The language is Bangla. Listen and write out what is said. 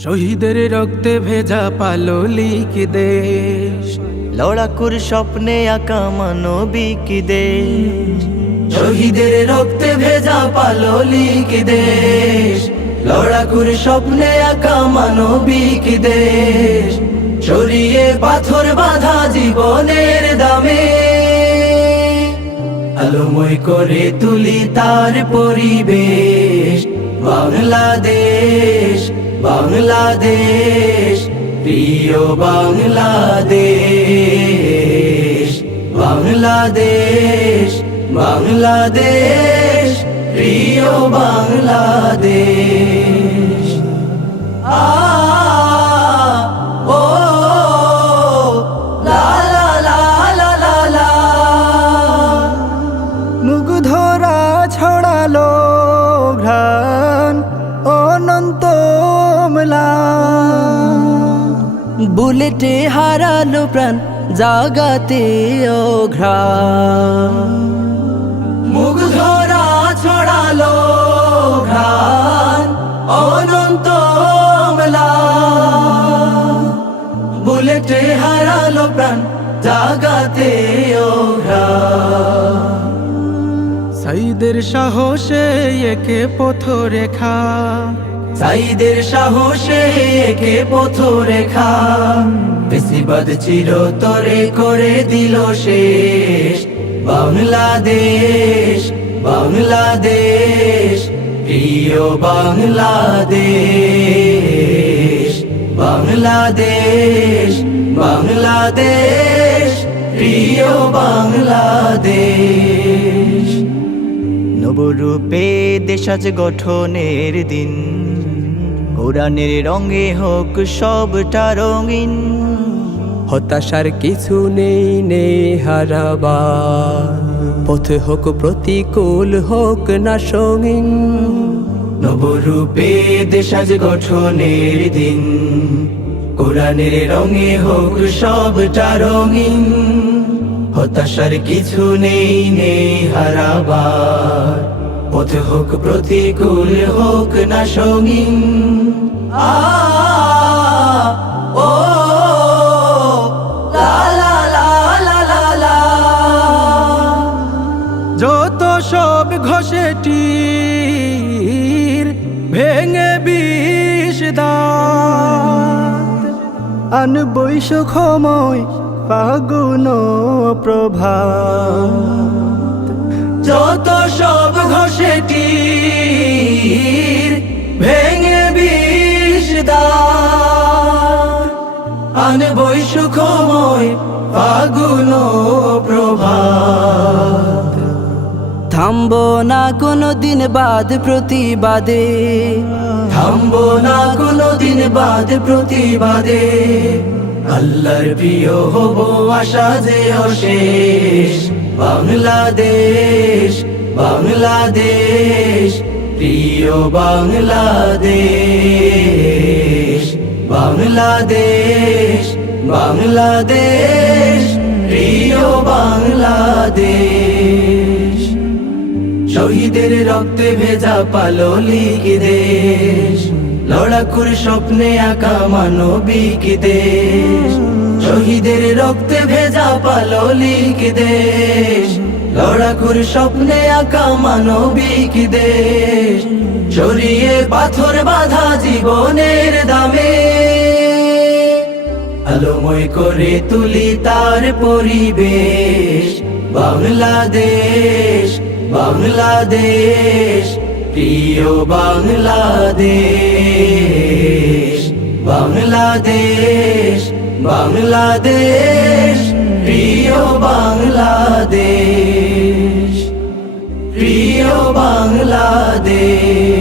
শহীদের রক্তে ভেজা পাললিক দেশ, লড়াকুর স্বপ্নে আঁকা মানবিক দেশ। শহীদের রক্তে ভেজা পাললিক দেশ, লড়াকুর স্বপ্নে আঁকা মানবিক দেশ। ছড়িয়ে পাথর বাঁধা জীবনের দামে, আলোময় করে তুলি তার পরিবেশ। বাংলাদেশ, বাংলাদেশ, প্রিয় বাংলাদেশ। বাংলাদেশ, বাংলাদেশ, প্রিয় বাংলাদেশ। ও লা লা লা লা লা লা, মুগ্ধরা ছড়ালো ঘ্রাণ অনন্ত ম্লান। বুলেটে হারালো প্রাণ জাগাতে অঘ্রাণ। মুগ্ধরা ছড়ালো ঘ্রাণ অনন্ত ম্লান। বুলেটে হারালো প্রাণ জাগাতে অঘ্রাণ। সাইদের সাহসে একে পথরেখা, সাইদের সাহসে একে পথরেখা। বেশিবাদ চিরতরে করে দিল শেষ। বাংলাদেশ, বাংলাদেশ, প্রিয় বাংলাদেশ। বাংলাদেশ, বাংলাদেশ, প্রিয় বাংলাদেশ। নবরূপে দেশ আজ গঠনের দিন, কোরআনের রঙে হোক সবটা রঙিন। হতাশার কিছু নেই, নেই হারাবার। পথ হোক প্রতিকূল, হোক না সঙ্গীন। নবরূপে দেশ আজ গঠনের দিন, কোরআনের রঙে হোক সবটা রঙিন। হতাশার কিছু নেই, নেই হারাবার। পথ হোক প্রতিকূল, হোক না সঙ্গীন। ও লা লা লা লা লা লা, যত সব ঘষে তীর ভেঙে বিষ দাঁত, আনবই সুখময় ফাগুন প্রভাত। যত সব ঘষে তীর ভেঙে বিষ দাঁত, আনবই সুখময় ফাগুন প্রভাত। থামবো না কোনো দিন বাদ প্রতিবাদে, থামবো না কোনো দিন বাদ প্রতিবাদে। আল্লাহর প্রিয় হব আশা যে অশেষ। বাংলাদেশ, বাংলাদেশ, প্রিয় বাংলাদেশ। বাংলাদেশ, বাংলাদেশ, প্রিয় বাংলাদেশ। শহীদের রক্তে ভেজা পাললিক দেশ, লড়াকুর স্বপ্নে আঁকা মানবিক দেশ। শহীদের রক্তে ভেজা পাললিক দেশ, লড়াকুর স্বপ্নে আঁকা মানবিক দেশ। ছড়িয়ে পাথর বাঁধা জীবনের দামে, আলোময় করে তুলি তার পরিবেশ। বাংলাদেশ, বাংলাদেশ, প্রিয় বাংলাদেশ। বাংলাদেশ, বাংলাদেশ, প্রিয় বাংলাদেশ। প্রিয় বাংলাদেশ।